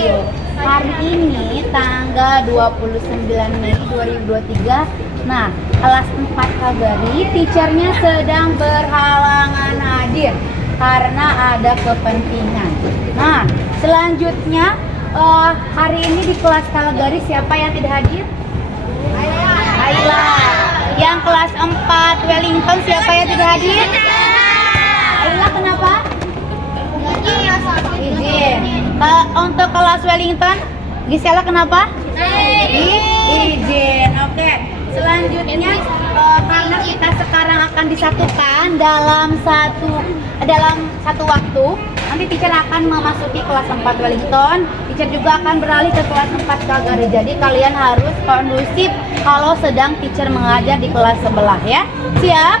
video. Hari ini tanggal 29 Mei 2023. Nah, kelas 4 Kagari, teachernya sedang berhalangan hadir karena ada kepentingan. Nah, selanjutnya hari ini di kelas Kagari siapa yang tidak hadir? Ayla. Yang kelas 4 Wellington siapa yang tidak hadir? Ayla, kenapa? Izin. Untuk kelas Wellington, Gisela kenapa? Izin. Oke. Selanjutnya karena kita sekarang akan disatukan dalam satu waktu, nanti teacher akan memasuki kelas 4 Wellington, teacher juga akan beralih ke kelas 4 Kagari. Jadi kalian harus kondusif kalau sedang teacher mengajar di kelas sebelah ya. Siap?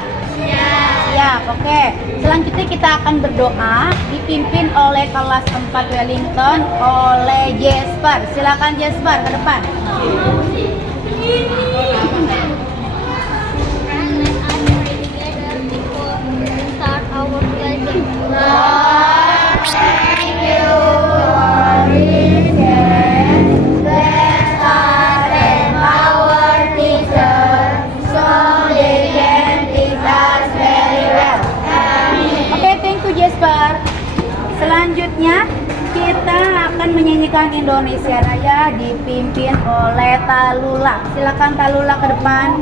Siap, oke. Selanjutnya kita akan berdoa dipimpin oleh kelas 4 Wellington oleh Jesper. Silakan Jesper ke depan. Selanjutnya kita akan menyanyikan Indonesia Raya dipimpin oleh Talula. Silakan Talula ke depan.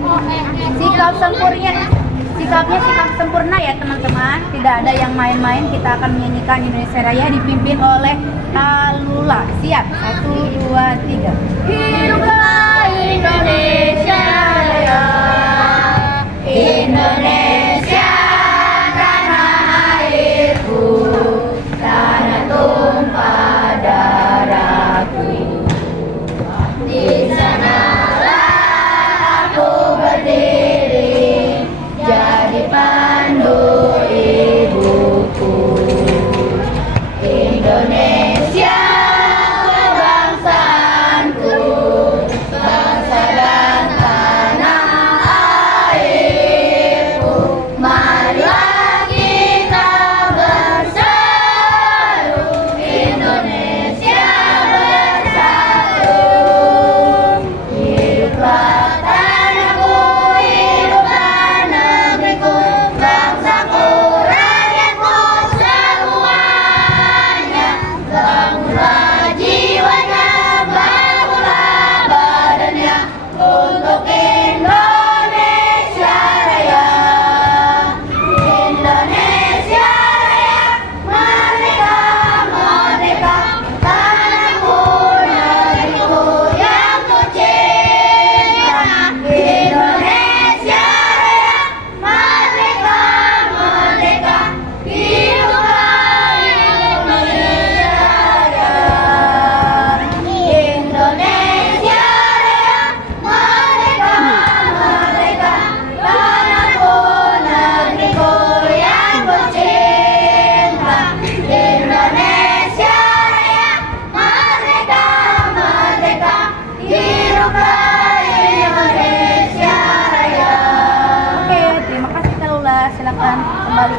Sikapnya sikap sempurna ya teman-teman. Tidak ada yang main-main. Kita akan menyanyikan Indonesia Raya dipimpin oleh Talula. Siap? 1, 2, 3. Hiduplah Indonesia Raya. Indonesia tanah airku, tanah tumpah darahku. Di sanalah aku berdiri, jadi pandu ibuku. Indonesia kebangsaanku, bangsa dan tanah airku. Marilah kita bersatu, Indonesia bersatu. Hiduplah tanahku, hiduplah negeriku, bangsaku, rakyatku semuanya. Bangunlah jiwanya, bangunlah badannya untuk Indonesia Raya. Indonesia Raya, merdeka, merdeka, tanahku, negeriku yang ku cinta. Indonesia Raya, merdeka, merdeka, hiduplah Indonesia Raya. Indonesia Raya, merdeka, merdeka, tanahku, negeriku yang ku cinta. Indonesia Raya, merdeka, merdeka, hiduplah Indonesia Raya. Oke, terima kasih Talula. Silakan kembali.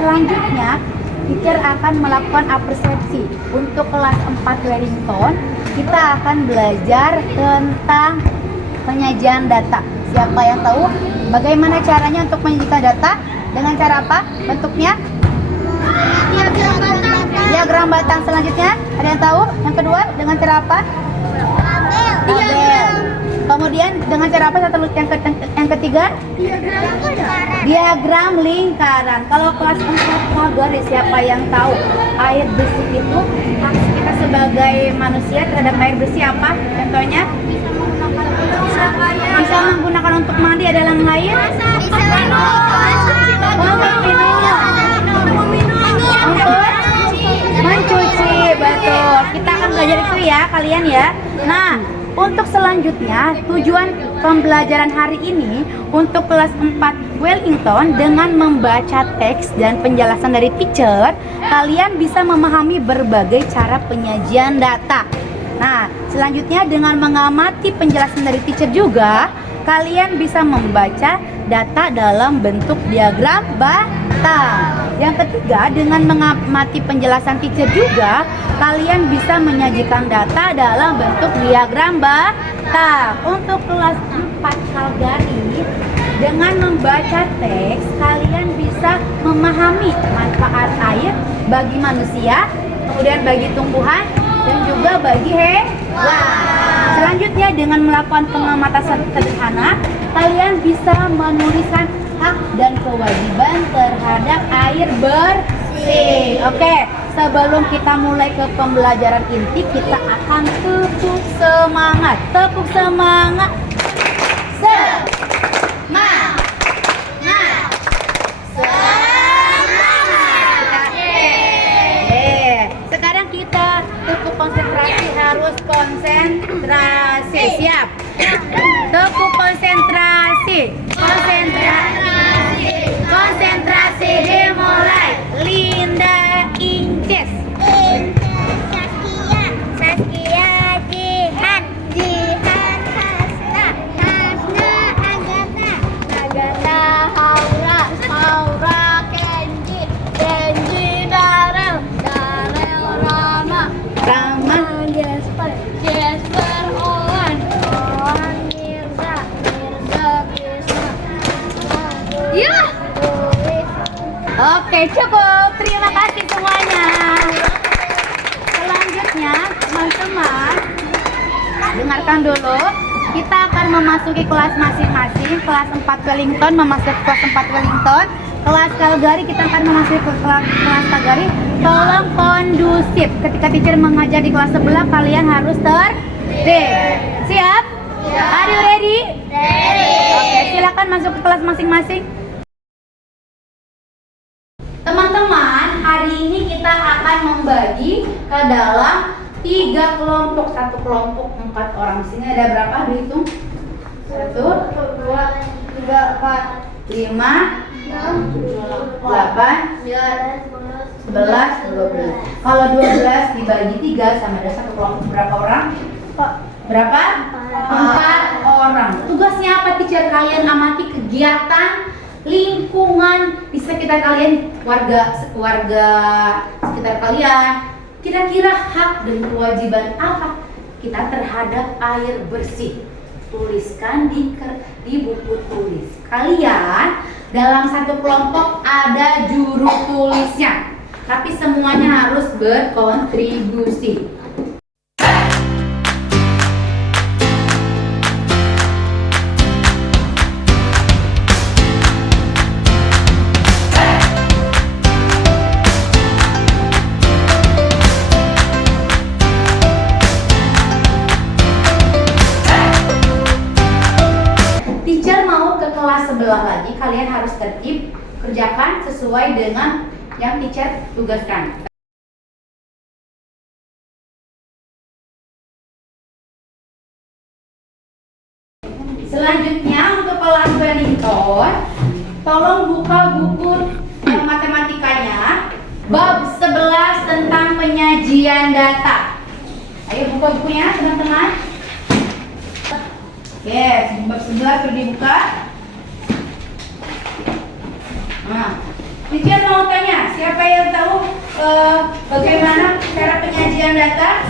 Selanjutnya teacher akan melakukan apresiasi untuk kelas 4 Wellington. Kita akan belajar tentang penyajian data. Siapa yang tahu bagaimana caranya untuk menyajikan data? Dengan cara apa? Bentuknya? Diagram batang. Selanjutnya ada yang tahu? Yang kedua dengan cara apa? Tabel. Kemudian dengan cara apa? Yang ketiga? Diagram lingkaran. Kalau kelas 4 Kagari, siapa yang tahu air bersih itu hak kita sebagai manusia terhadap air bersih apa? Contohnya? Bisa menggunakan untuk mandi adalah air. Untuk mencuci, betul. Kita akan belajar itu ya kalian ya. Nah, untuk selanjutnya tujuan pembelajaran hari ini untuk kelas 4 Wellington dengan membaca teks dan penjelasan dari teacher, kalian bisa memahami berbagai cara penyajian data. Nah, selanjutnya dengan mengamati penjelasan dari teacher juga, kalian bisa membaca data dalam bentuk diagram batang. Yang ketiga, dengan mengamati penjelasan teacher juga, kalian bisa menyajikan data dalam bentuk diagram batang. Untuk kelas 4 Calgary, dengan membaca teks, kalian bisa memahami manfaat air bagi manusia, kemudian bagi tumbuhan, dan juga bagi hewan. Selanjutnya, dengan melakukan pengamatan sederhana, kalian bisa menuliskan hak dan kewajiban terhadap air bersih. Oke, sebelum kita mulai ke pembelajaran inti, kita akan tepuk semangat. Tepuk semangat. Sekarang kita tepuk konsentrasi, harus konsentrasi. Siap? Tepuk konsentrasi. Konsentrasi dimulai. Linda Inces. Saskia. Jihan. Hasna. Agatha. Haura. Kenji. Darel. Rama. Jasper. Owen. Mirza. Krisna. Ya. Oke, cukup. Terima kasih semuanya. Selanjutnya, teman-teman, dengarkan dulu. Kita akan memasuki kelas masing-masing. Kelas 4 Wellington memasuki kelas 4 Wellington. Kelas Calgary kita akan memasuki ke kelas Calgary. Tolong kondusif. Ketika teacher mengajar di kelas sebelah, kalian harus tertib. Siap? Are you ready? Oke, silakan masuk ke kelas masing-masing. Teman-teman, hari ini kita akan membagi ke dalam 3 kelompok. Satu kelompok 4 orang. Sini ada berapa? Dihitung. 1, 2, 3, 4, 5, 8, 11, 12. Kalau 12 dibagi 3 sama ada satu kelompok berapa orang? Berapa? 4 orang. Tugasnya apa, teacher? Kalian amati kegiatan lingkungan di sekitar kalian, warga sekitar kalian. Kira-kira hak dan kewajiban apa kita terhadap air bersih? Tuliskan di buku tulis kalian. Dalam satu kelompok ada juru tulisnya, tapi semuanya harus berkontribusi. Sebelah lagi, kalian harus tertib, kerjakan sesuai dengan yang teacher tugaskan. Selanjutnya untuk kelas Wellington, tolong buka buku matematikanya bab 11 tentang penyajian data. Ayo buka bukunya teman-teman. Yes, bab 11 sudah dibuka. Nah, teacher mau tanya, siapa yang tahu bagaimana cara penyajian data?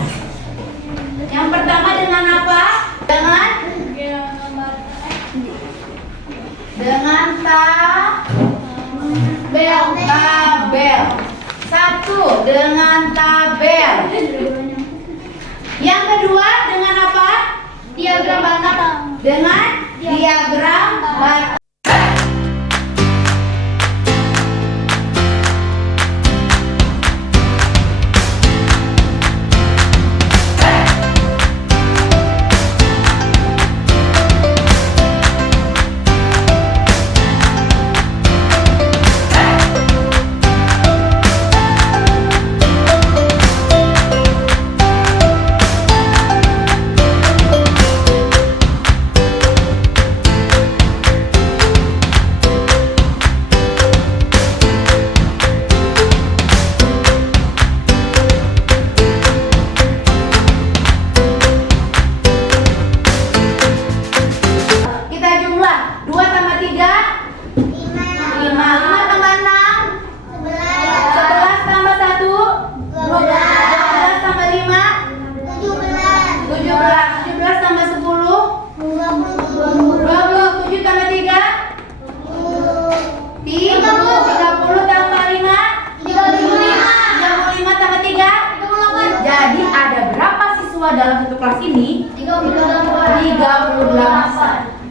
Yang pertama dengan apa? Dengan tabel. Satu, dengan tabel. Yang kedua dengan apa? Diagram batang. Dengan diagram batang. sini 38.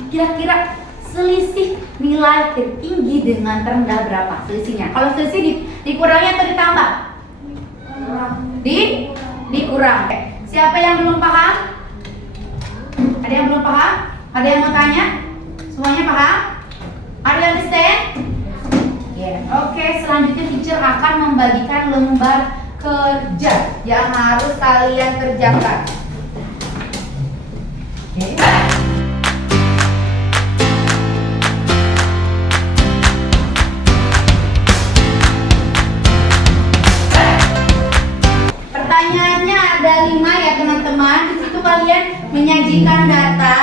Kira-kira selisih nilai tertinggi dengan terendah berapa selisihnya? Kalau selisih dikurangi atau ditambah? Dikurang. Siapa yang belum paham? Ada yang belum paham? Ada yang mau tanya? Semuanya paham? Are you understand? Yeah. Oke, selanjutnya teacher akan membagikan lembar kerja yang harus kalian kerjakan. Okay. Pertanyaannya ada 5 ya teman-teman. Di situ kalian menyajikan data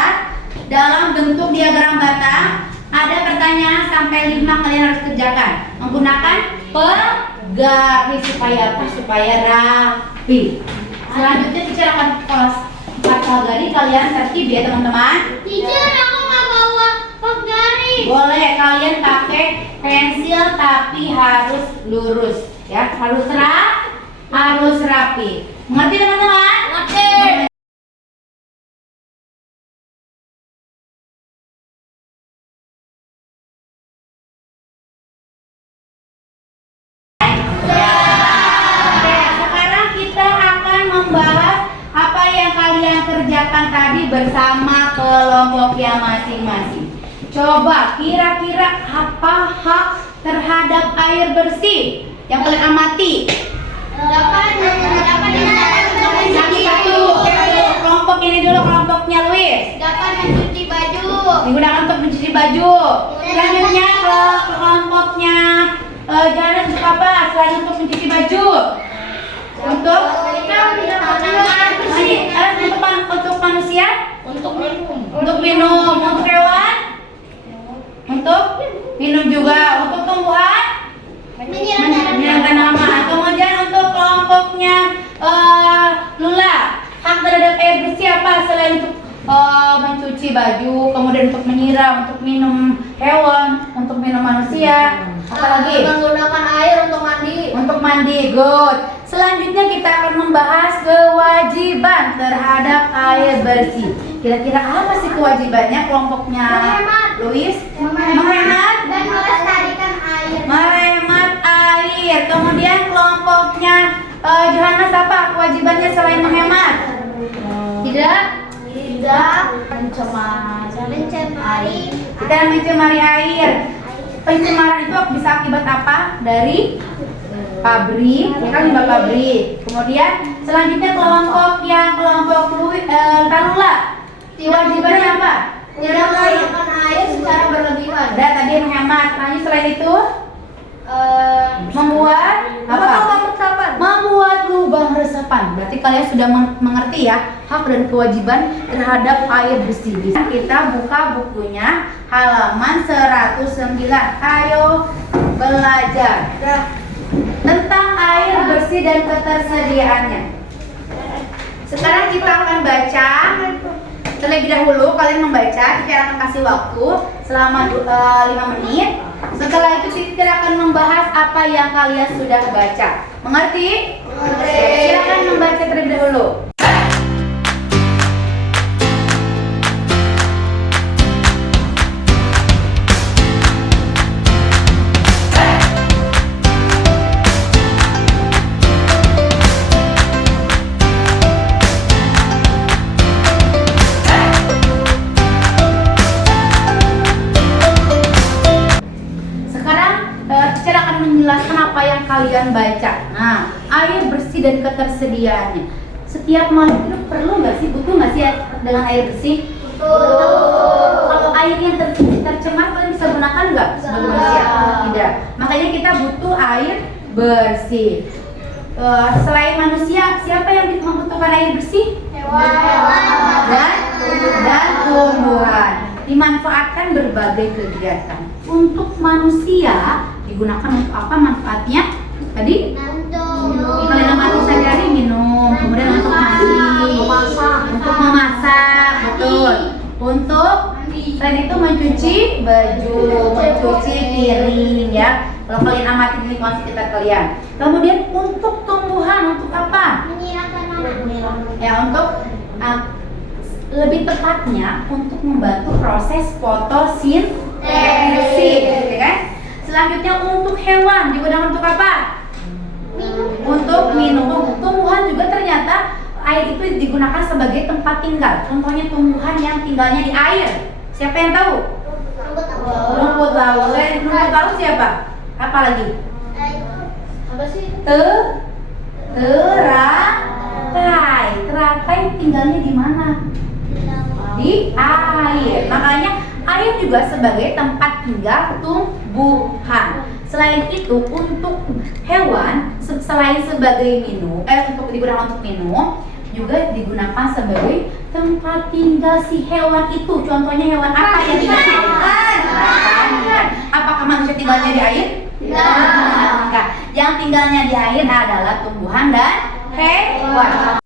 dalam bentuk diagram batang. Ada pertanyaan sampai 5 kalian harus kerjakan menggunakan penggaris supaya apa? Supaya rapi. Selanjutnya teacher akan kelas 4 kali kalian tertib ya teman-teman. Teacher, aku nggak bawa penggaris. Boleh kalian pakai pensil tapi harus lurus ya, harus rapi. Mengerti teman-teman? Ngerti. Oke, sekarang kita akan membahas apa yang kalian kerjakan tadi bersama kelompoknya masing-masing. Coba kira-kira apa hak terhadap air bersih yang kalian amati? Satu, kelompok ini dulu, kelompoknya Luis. Dapat mencuci baju. Digunakan untuk mencuci baju. Selanjutnya ke kelompoknya Jana untuk apa? Selain untuk mencuci baju, untuk manusia, untuk minum, untuk hewan, untuk minum juga, untuk tumbuhan, menyiram tanaman. Kemudian untuk kelompoknya Lula, hak terhadap air bersih apa selain untuk mencuci baju, kemudian untuk menyiram, untuk minum hewan, untuk minum manusia, apalagi menggunakan air untuk mandi. untuk mandi. Good. Selanjutnya kita akan membahas kewajiban terhadap air bersih. Kira-kira apa sih kewajibannya kelompoknya Menghemat. Luis? Menghemat Dan melestarikan air. menghemat air. Kemudian kelompoknya Johannes apa kewajibannya selain menghemat? Tidak Mencemari. Kita mencemari air. Pencemaran itu bisa akibat apa? Dari pabrik, ya kan, limbah pabrik. Kemudian selanjutnya kelompok Tarula. Kewajibannya apa? Tidak menggunakan air secara berlebihan. Ada tadi menghemat. Lanjut selain itu membuat apa? Membuat lubang resapan. Berarti kalian sudah mengerti ya hak dan kewajiban terhadap air bersih. Bisa kita buka bukunya halaman 109. Ayo belajar tentang air bersih dan ketersediaannya. Sekarang kita akan baca. Terlebih dahulu kalian membaca, kita akan kasih waktu selama 5 menit. Setelah itu kita akan membahas apa yang kalian sudah baca. Mengerti? Silakan membaca terlebih dahulu. Menjelaskan apa yang kalian baca. Nah, air bersih dan ketersediaannya. Setiap makhluk hidup perlu nggak sih, butuh nggak sih dengan air bersih? Kalau air yang tercemar kalian bisa gunakan nggak sebagai manusia? Tidak. Makanya kita butuh air bersih. Selain manusia, siapa yang membutuhkan air bersih? Hewan. Dan tumbuhan. Dimanfaatkan berbagai kegiatan. Untuk manusia digunakan untuk apa manfaatnya? Tadi kalian amati sehari-hari minum, kemudian untuk mandi, untuk memasak, betul. Untuk selain itu mencuci baju, mencuci piring ya. Kalau kalian amati di lingkungan sekitar kalian. Kemudian untuk tumbuhan untuk apa? Menyiram tanaman. Ya untuk lebih tepatnya untuk membantu proses fotosintesis, ya kan? Selanjutnya untuk hewan digunakan untuk apa? Untuk minum. Tumbuhan juga ternyata air itu digunakan sebagai tempat tinggal. Contohnya tumbuhan yang tinggalnya di air. Siapa yang tahu? Rumput laut. Rumput laut siapa? Apa lagi? Apa sih? Teratai. Teratai tinggalnya di mana? Di air. Makanya air juga sebagai tempat tinggal tumbuhan. Selain itu untuk hewan selain sebagai untuk digunakan untuk minum, juga digunakan sebagai tempat tinggal si hewan itu. Contohnya hewan apa yang tinggal di air? Apakah manusia tinggalnya di air? Tidak. Yang tinggalnya di air adalah tumbuhan dan hewan.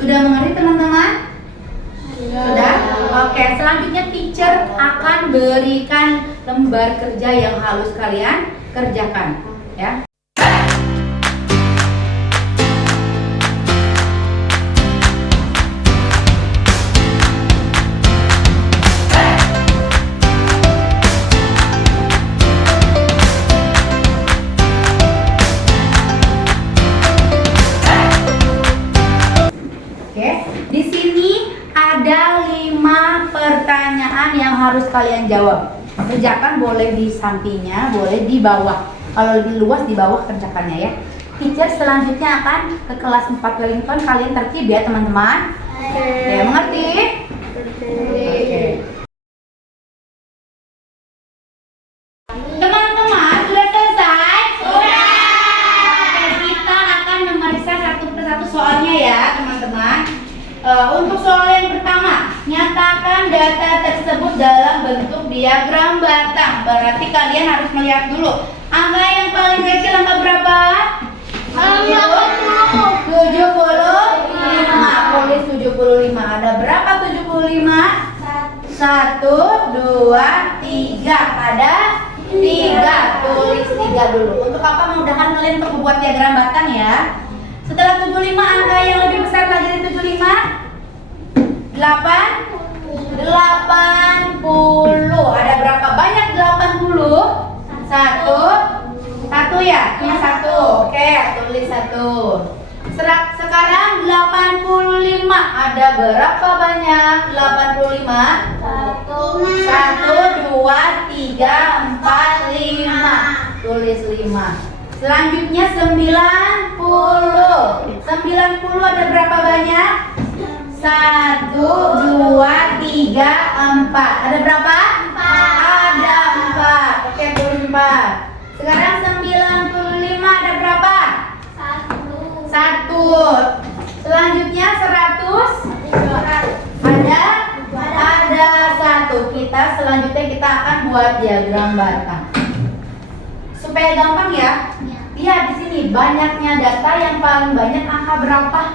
Sudah mengerti teman-teman? Sudah? Oke, selanjutnya teacher akan berikan lembar kerja yang harus kalian kerjakan, ya. Di sini ada 5 pertanyaan yang harus kalian jawab. Kerjakan boleh di sampingnya, boleh di bawah. Kalau lebih luas di bawah kerjakannya ya. Teacher selanjutnya akan ke kelas 4 Wellington. Kalian tertib ya teman-teman. Oke, mengerti? Oke. Teman-teman sudah selesai? Sudah. Oke, kita akan memeriksa satu persatu soalnya ya teman-teman. Untuk soal yang pertama, nyatakan data tersebut dalam bentuk diagram batang. Berarti kalian harus melihat dulu. Angka yang paling kecil angka berapa? 75. Tulis 75. Ada berapa 75? 1, 2, 3. Ada 3. Tulis 3 dulu. Untuk apa memudahkan kalian untuk membuat diagram batang ya? Setelah 75, angka yang lebih besar lagi dari 75? 80. Ada berapa banyak 80? Satu ya? Punya 1. Oke, tulis 1. Sekarang 85. Ada berapa banyak 85? 1, 2, 3, 4, 5. Tulis 5. Selanjutnya 90. 90 ada berapa banyak? 1, 2, 3, 4. Ada berapa? 4. Ada 4. Oke, tulis 4. Sekarang 95 ada berapa? 1. Selanjutnya 100. Ada 1. Selanjutnya kita akan buat diagram batang. Supaya gampang ya. Lihat di sini banyaknya data yang paling banyak angka berapa?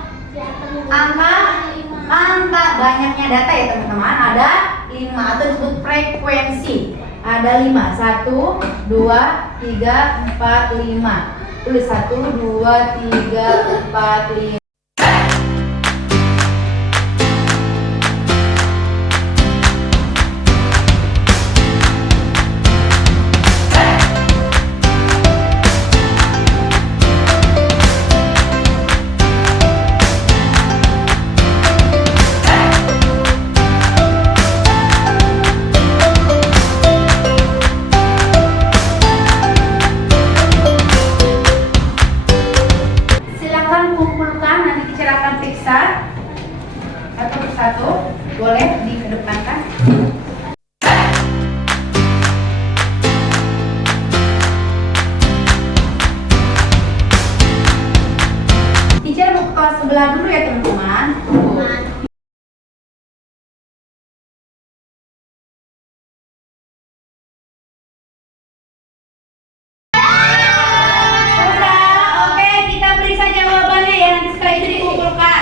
Angka banyaknya data ya teman-teman. Ada 5 atau disebut frekuensi. Ada 5. 1, 2, 3, 4, 5. Tulis 1, 2, 3, 4, 5. Satu persatu, boleh dikedepankan. Teacher mau ke kelas sebelah dulu ya teman-teman. Oke, kita periksa jawabannya ya, nanti setelah itu dikumpulkan.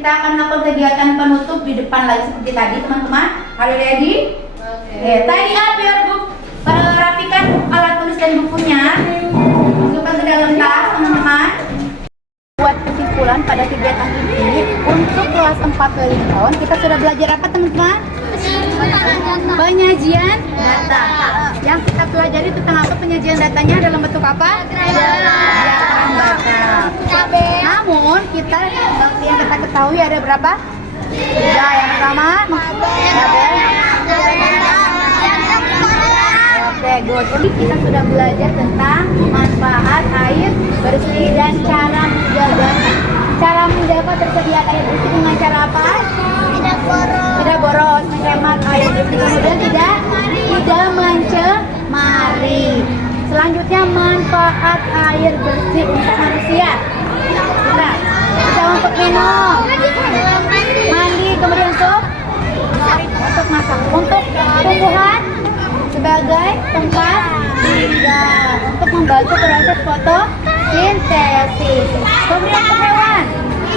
kita akan melakukan kegiatan penutup di depan lagi seperti tadi teman-teman. Are you ready? Oke, tidy up your book. Rapikan alat tulis dan bukunya. Masukkan ke dalam tas teman-teman. Buat kesimpulan pada kegiatan ini untuk kelas 4 Wellington kita sudah belajar apa teman-teman? Penyajian data. Yang kita pelajari tentang apa penyajian datanya dalam bentuk apa? Diagram data. Namun kita yang kita ketahui ada berapa? 3. Yang pertama tabel. Oke, good. Jadi kita sudah belajar tentang manfaat air bersih dan cara menjaga. Cara menjaga tersediaan air bersih dengan cara apa? Tidak boros, menghemat air bersih, kemudian tidak mencemari. Selanjutnya manfaat air bersih untuk manusia. Kita untuk minum, mandi, kemudian untuk masak, untuk tumbuhan sebagai tempat tinggal, untuk membantu proses fotosintesis. Kemudian untuk hewan,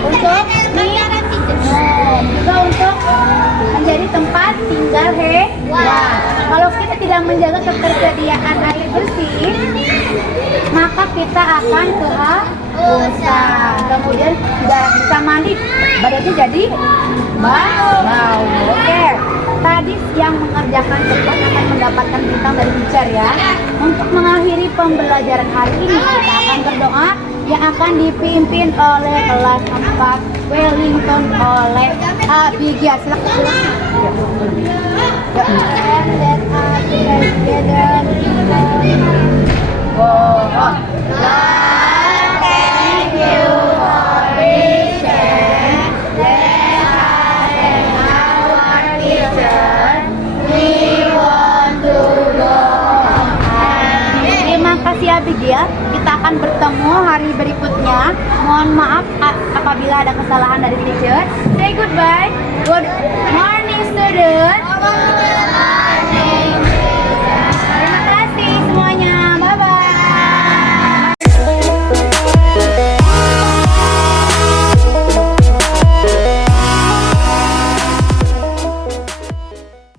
untuk minum, juga untuk menjadi tempat tinggal hewan. Kalau kita tidak menjaga ketersediaan air bersih, maka kita akan kehausan. Kemudian tidak bisa mandi, badannya jadi bau. Oke. Tadi yang mengerjakan cepat akan mendapatkan bintang dari teacher ya. Untuk mengakhiri pembelajaran hari ini kita akan berdoa yang akan dipimpin oleh kelas 4 Wellington oleh Abigail. Silakan. Thank you for reaching. Terima kasih Abigail. Kita akan bertemu hari berikutnya. Mohon maaf apabila ada kesalahan dari teacher. Say goodbye. Good morning student.